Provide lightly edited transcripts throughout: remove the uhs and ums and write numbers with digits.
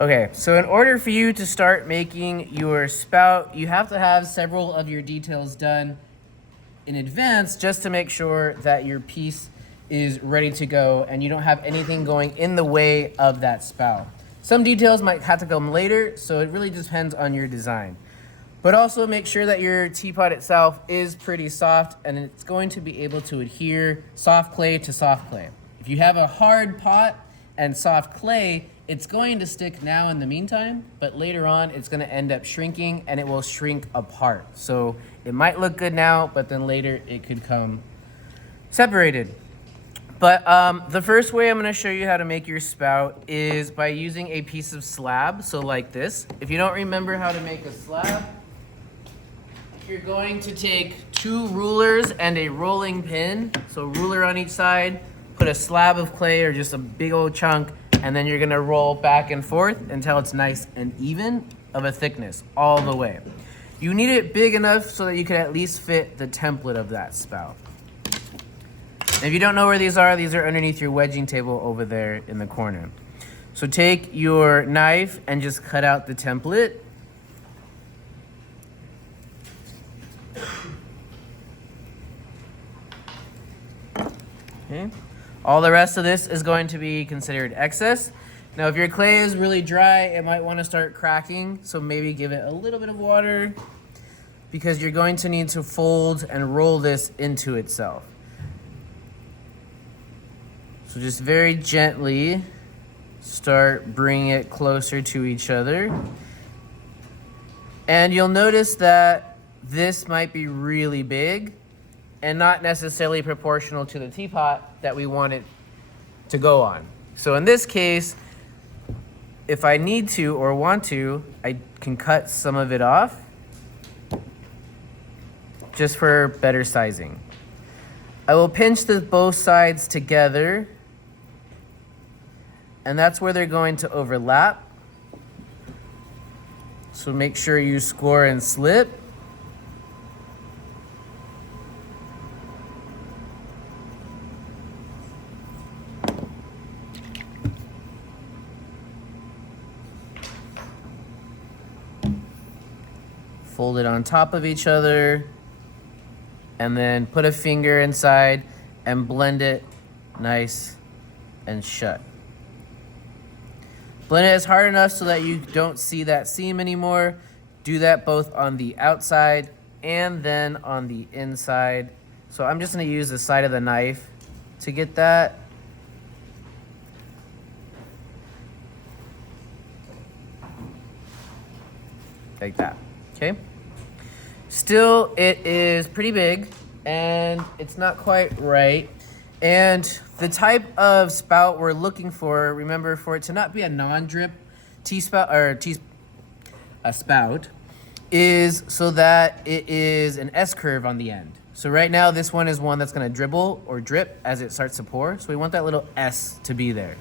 Okay, so in order for you to start making your spout, you have to have several of your details done in advance just to make sure that your piece is ready to go and you don't have anything going in the way of that spout. Some details might have to come later, so it really depends on your design. But also make sure that your teapot itself is pretty soft and it's going to be able to adhere soft clay to soft clay. If you have a hard pot and soft clay, it's going to stick now in the meantime, but later on it's going to end up shrinking and it will shrink apart. So it might look good now, but then later it could come separated. But the first way I'm going to show you how to make your spout is by using a piece of slab, so like this. If you don't remember how to make a slab, you're going to take 2 rulers and a rolling pin, so ruler on each side, put a slab of clay or just a big old chunk, and then you're going to roll back and forth until it's nice and even of a thickness all the way. You need it big enough so that you can at least fit the template of that spout. And if you don't know where these are underneath your wedging table over there in the corner. So take your knife and just cut out the template. Okay. All the rest of this is going to be considered excess. Now, if your clay is really dry, it might want to start cracking, so maybe give it a little bit of water because you're going to need to fold and roll this into itself. So just very gently start bringing it closer to each other. And you'll notice that this might be really big and not necessarily proportional to the teapot that we want it to go on. So in this case, if I need to or want to, I can cut some of it off just for better sizing. I will pinch both sides together, and that's where they're going to overlap. So make sure you score and slip. Fold it on top of each other, and then put a finger inside and blend it nice and shut. Blend it as hard enough so that you don't see that seam anymore. Do that both on the outside and then on the inside. So I'm just going to use the side of the knife to get that. Like that, okay? Still, it is pretty big and it's not quite right. And the type of spout we're looking for, remember, for it to not be a non-drip spout, is so that it is an S-curve on the end. So right now, this one is one that's gonna dribble or drip as it starts to pour. So we want that little S to be there.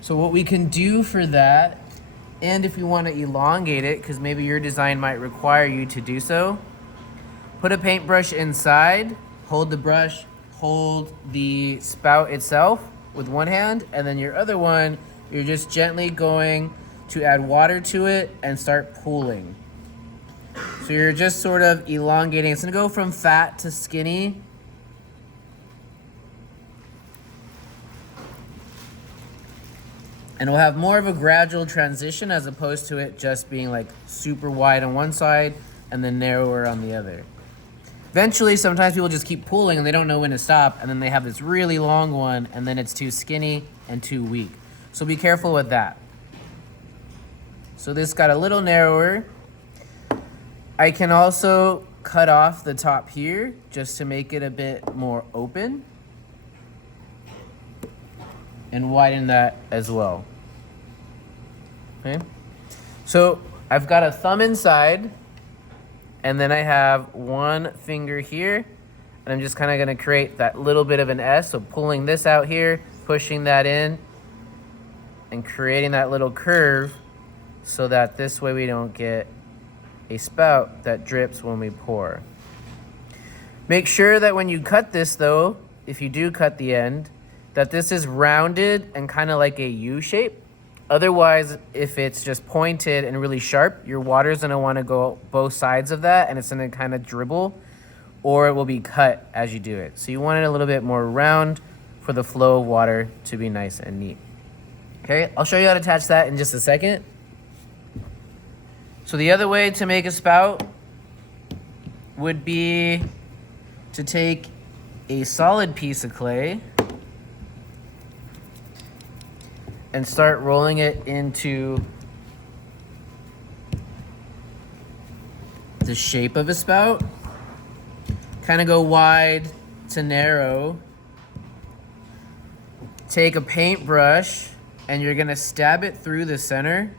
So what we can do for that, and if you wanna elongate it, because maybe your design might require you to do so, put a paintbrush inside, hold the brush, hold the spout itself with one hand, and then your other one, you're just gently going to add water to it and start pulling. So you're just sort of elongating. It's gonna go from fat to skinny. And it'll have more of a gradual transition as opposed to it just being like super wide on one side and then narrower on the other. Eventually, sometimes people just keep pulling and they don't know when to stop, and then they have this really long one, and then it's too skinny and too weak. So be careful with that. So this got a little narrower. I can also cut off the top here just to make it a bit more open and widen that as well. Okay. So I've got a thumb inside, and then I have one finger here, and I'm just kind of going to create that little bit of an S. So pulling this out here, pushing that in, and creating that little curve so that this way we don't get a spout that drips when we pour. Make sure that when you cut this though, if you do cut the end, that this is rounded and kind of like a U shape Otherwise, if it's just pointed and really sharp, your water's gonna wanna go both sides of that and it's gonna kind of dribble, or it will be cut as you do it. So you want it a little bit more round for the flow of water to be nice and neat. Okay, I'll show you how to attach that in just a second. So the other way to make a spout would be to take a solid piece of clay and start rolling it into the shape of a spout. Kind of go wide to narrow. Take a paintbrush and you're gonna stab it through the center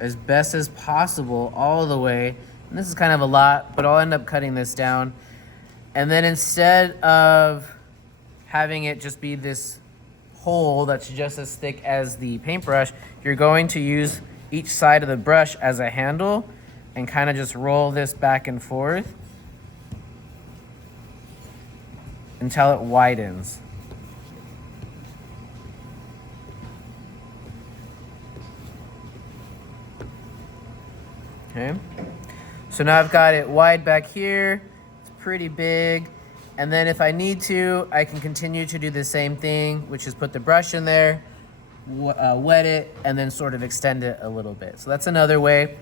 as best as possible, all the way. And this is kind of a lot, but I'll end up cutting this down. And then instead of having it just be this hole that's just as thick as the paintbrush, you're going to use each side of the brush as a handle and kind of just roll this back and forth until it widens. Okay, so now I've got it wide back here. It's pretty big. And then if I need to, I can continue to do the same thing, which is put the brush in there, wet it, and then sort of extend it a little bit. So that's another way.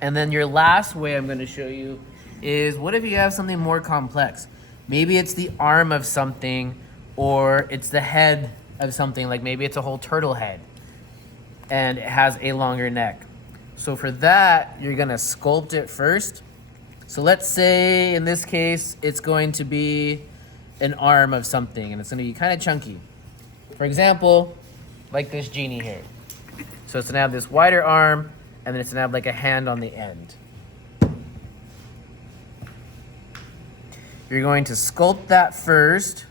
And then your last way I'm gonna show you is, what if you have something more complex? Maybe it's the arm of something, or it's the head of something, like maybe it's a whole turtle head and it has a longer neck. So for that, you're gonna sculpt it first. So let's say in this case, it's going to be an arm of something and it's gonna be kind of chunky. For example, like this genie here. So it's gonna have this wider arm and then it's gonna have like a hand on the end. You're going to sculpt that first.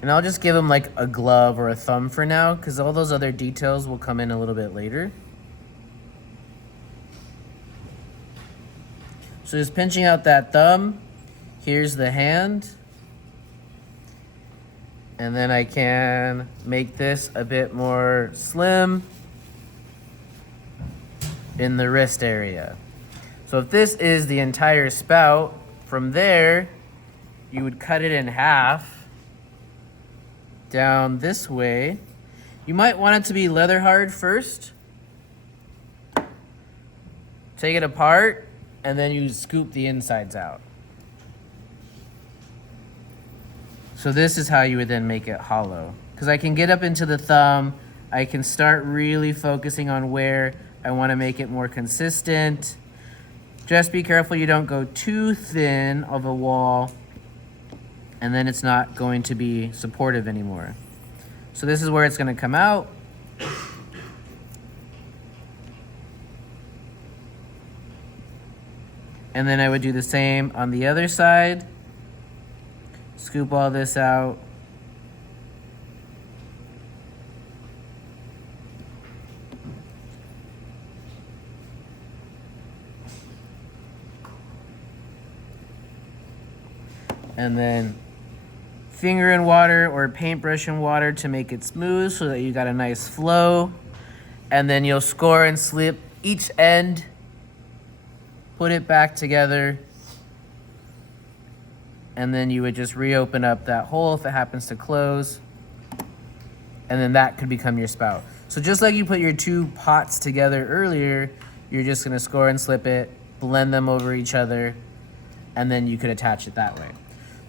And I'll just give him like a glove or a thumb for now, because all those other details will come in a little bit later. So just pinching out that thumb, here's the hand. And then I can make this a bit more slim in the wrist area. So if this is the entire spout, from there, you would cut it in half down this way. You might want it to be leather hard first. Take it apart, and then you scoop the insides out. So this is how you would then make it hollow. Because I can get up into the thumb, I can start really focusing on where I want to make it more consistent. Just be careful you don't go too thin of a wall, and then it's not going to be supportive anymore. So this is where it's going to come out. And then I would do the same on the other side. Scoop all this out. And then finger in water or paintbrush in water to make it smooth so that you got a nice flow. And then you'll score and slip each end, put it back together, and then you would just reopen up that hole if it happens to close, and then that could become your spout. So just like you put your two pots together earlier, you're just gonna score and slip it, blend them over each other, and then you could attach it that way.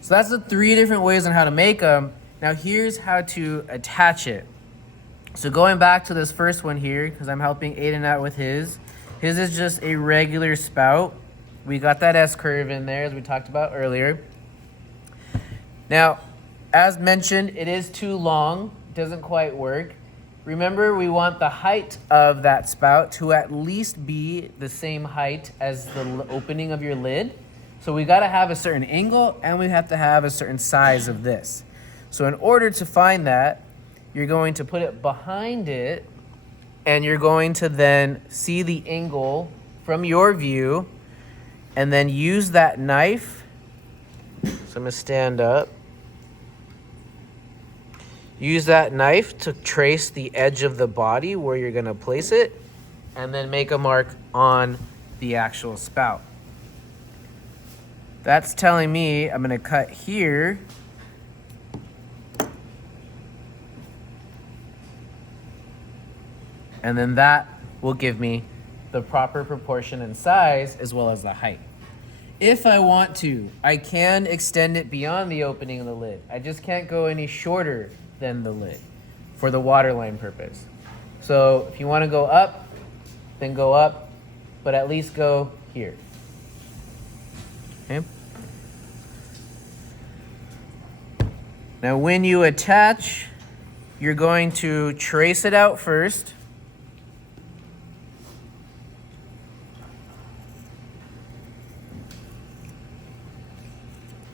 So that's the 3 different ways on how to make them. Now here's how to attach it. So going back to this first one here, because I'm helping Aiden out with his is just a regular spout. We got that S curve in there as we talked about earlier. Now, as mentioned, it is too long, doesn't quite work. Remember, we want the height of that spout to at least be the same height as the opening of your lid. So we gotta have a certain angle and we have to have a certain size of this. So in order to find that, you're going to put it behind it and you're going to then see the angle from your view and then use that knife So I'm gonna stand up. Use that knife to trace the edge of the body where you're gonna place it, and then make a mark on the actual spout. That's telling me I'm gonna cut here. And then that will give me the proper proportion and size as well as the height. If I want to, I can extend it beyond the opening of the lid. I just can't go any shorter than the lid for the waterline purpose. So if you want to go up, then go up, but at least go here. Okay. Now when you attach, you're going to trace it out first.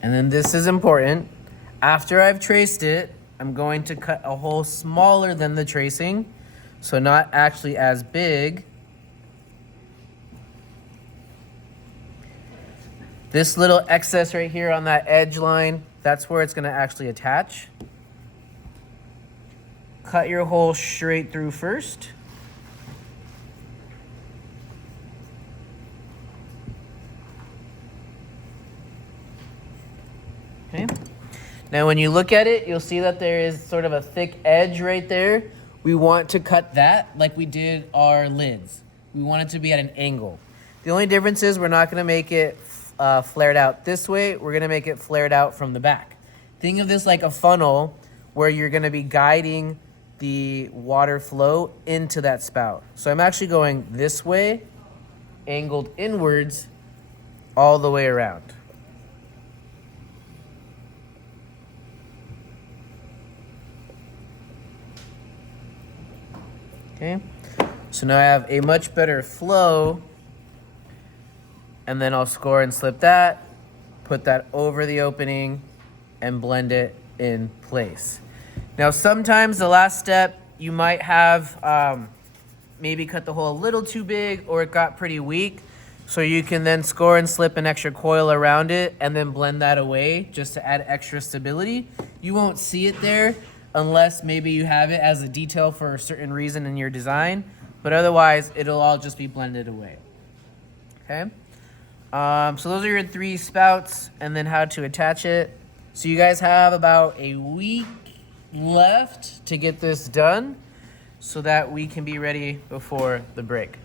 And then this is important. After I've traced it, I'm going to cut a hole smaller than the tracing, so not actually as big. This little excess right here on that edge line, that's where it's gonna actually attach. Cut your hole straight through first. Okay. Now when you look at it, you'll see that there is sort of a thick edge right there. We want to cut that like we did our lids. We want it to be at an angle. The only difference is we're not gonna make it flared out this way. We're gonna make it flared out from the back. Think of this like a funnel where you're gonna be guiding the water flow into that spout. So I'm actually going this way, angled inwards, all the way around. Okay, so now I have a much better flow, and then I'll score and slip that, put that over the opening, and blend it in place. Now sometimes the last step, you might have maybe cut the hole a little too big or it got pretty weak, so you can then score and slip an extra coil around it and then blend that away just to add extra stability. You won't see it there unless maybe you have it as a detail for a certain reason in your design, but otherwise it'll all just be blended away. Okay, so those are your 3 spouts and then how to attach it. So you guys have about a week left to get this done so that we can be ready before the break.